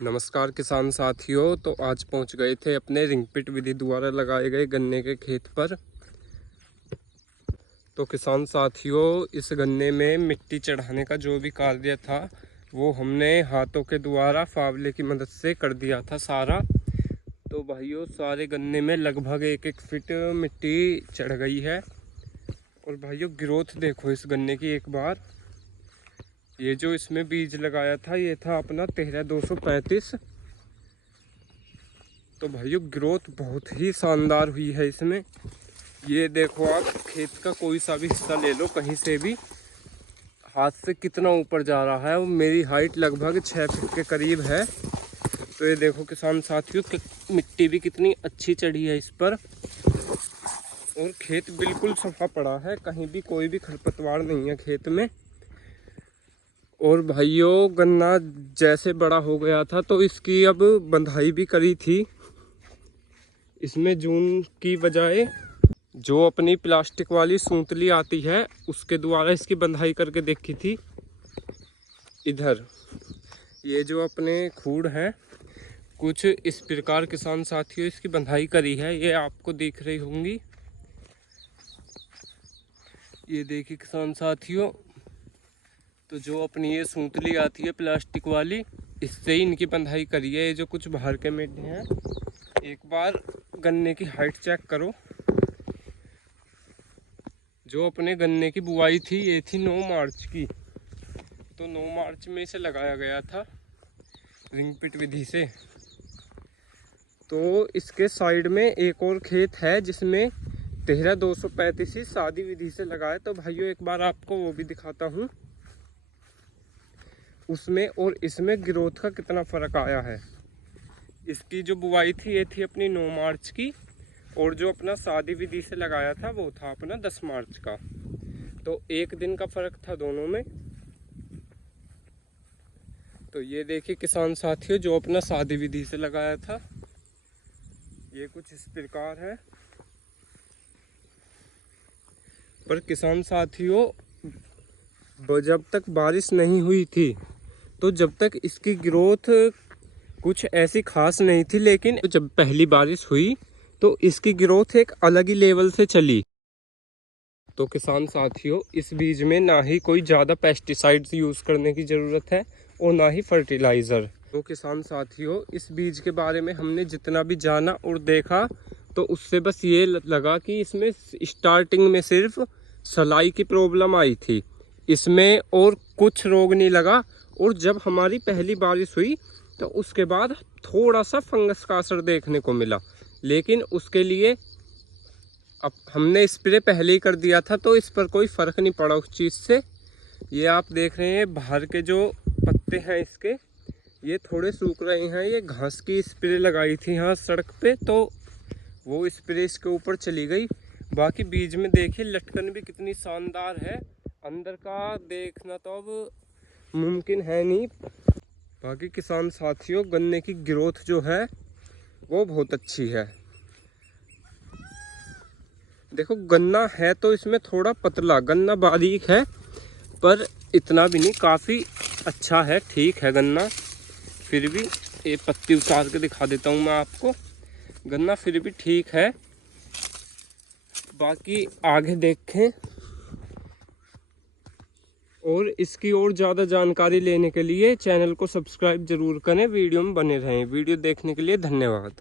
नमस्कार किसान साथियों। तो आज पहुंच गए थे अपने रिंगपिट विधि द्वारा लगाए गए गन्ने के खेत पर। तो किसान साथियों, इस गन्ने में मिट्टी चढ़ाने का जो भी कार्य था वो हमने हाथों के द्वारा फावले की मदद से कर दिया था सारा। तो भाइयों, सारे गन्ने में लगभग 1-1 फीट मिट्टी चढ़ गई है। और भाइयों, ग्रोथ देखो इस गन्ने की एक बार। ये जो इसमें बीज लगाया था ये था अपना 13-235। तो भाइयों, ग्रोथ बहुत ही शानदार हुई है इसमें। ये देखो, आप खेत का कोई सा भी हिस्सा ले लो, कहीं से भी हाथ से कितना ऊपर जा रहा है। वो मेरी हाइट लगभग 6 फीट के करीब है। तो ये देखो किसान साथियों, मिट्टी भी कितनी अच्छी चढ़ी है इस पर। और खेत बिल्कुल सफा पड़ा है, कहीं भी कोई भी खरपतवार नहीं है खेत में। और भाइयों, गन्ना जैसे बड़ा हो गया था तो इसकी अब बंधाई भी करी थी। इसमें जून की बजाय जो अपनी प्लास्टिक वाली सूतली आती है उसके द्वारा इसकी बंधाई करके देखी थी। इधर ये जो अपने खूड़ है, कुछ इस प्रकार किसान साथियों इसकी बंधाई करी है। ये आपको दिख रही होंगी। ये देखिए किसान साथियों, तो जो अपनी ये सूतली आती है प्लास्टिक वाली, इससे ही इनकी बंधाई करी है। ये जो कुछ बाहर के मेढे हैं, एक बार गन्ने की हाइट चेक करो। जो अपने गन्ने की बुआई थी ये थी 9 मार्च की। तो 9 मार्च में इसे लगाया गया था रिंगपिट विधि से। तो इसके साइड में एक और खेत है जिसमें 13-235 ही सादी विधि से लगाया। तो भाइयों, एक बार आपको वो भी दिखाता हूँ, उसमें और इसमें ग्रोथ का कितना फ़र्क आया है। इसकी जो बुआई थी ये थी अपनी 9 मार्च की, और जो अपना सादी विधि से लगाया था वो था अपना 10 मार्च का। तो 1 दिन का फ़र्क था दोनों में। तो ये देखिए किसान साथियों, जो अपना सादी विधि से लगाया था ये कुछ इस प्रकार है। पर किसान साथियों, जब तक बारिश नहीं हुई थी तो जब तक इसकी ग्रोथ कुछ ऐसी खास नहीं थी, लेकिन जब पहली बारिश हुई तो इसकी ग्रोथ एक अलग ही लेवल से चली। तो किसान साथियों, इस बीज में ना ही कोई ज़्यादा पेस्टिसाइड्स यूज़ करने की ज़रूरत है और ना ही फर्टिलाइज़र। तो किसान साथियों, इस बीज के बारे में हमने जितना भी जाना और देखा तो उससे बस ये लगा कि इसमें स्टार्टिंग में सिर्फ सलाई की प्रॉब्लम आई थी, इसमें और कुछ रोग नहीं लगा। और जब हमारी पहली बारिश हुई तो उसके बाद थोड़ा सा फंगस का असर देखने को मिला, लेकिन उसके लिए अब हमने स्प्रे पहले ही कर दिया था तो इस पर कोई फ़र्क नहीं पड़ा उस चीज़ से। ये आप देख रहे हैं बाहर के जो पत्ते हैं इसके, ये थोड़े सूख रहे हैं। ये घास की स्प्रे लगाई थी यहाँ सड़क पे, तो वो स्प्रे इसके ऊपर चली गई। बाकी बीज में देखिए लटकन भी कितनी शानदार है। अंदर का देखना तो अब मुमकिन है नहीं। बाकी किसान साथियों, गन्ने की ग्रोथ जो है वो बहुत अच्छी है। देखो, गन्ना है तो इसमें थोड़ा पतला, गन्ना बारीक है पर इतना भी नहीं, काफ़ी अच्छा है, ठीक है गन्ना। फिर भी ये पत्ती उतार के दिखा देता हूँ मैं आपको। गन्ना फिर भी ठीक है। बाकी आगे देखें, और इसकी और ज़्यादा जानकारी लेने के लिए चैनल को सब्सक्राइब जरूर करें, वीडियो में बने रहें। वीडियो देखने के लिए धन्यवाद।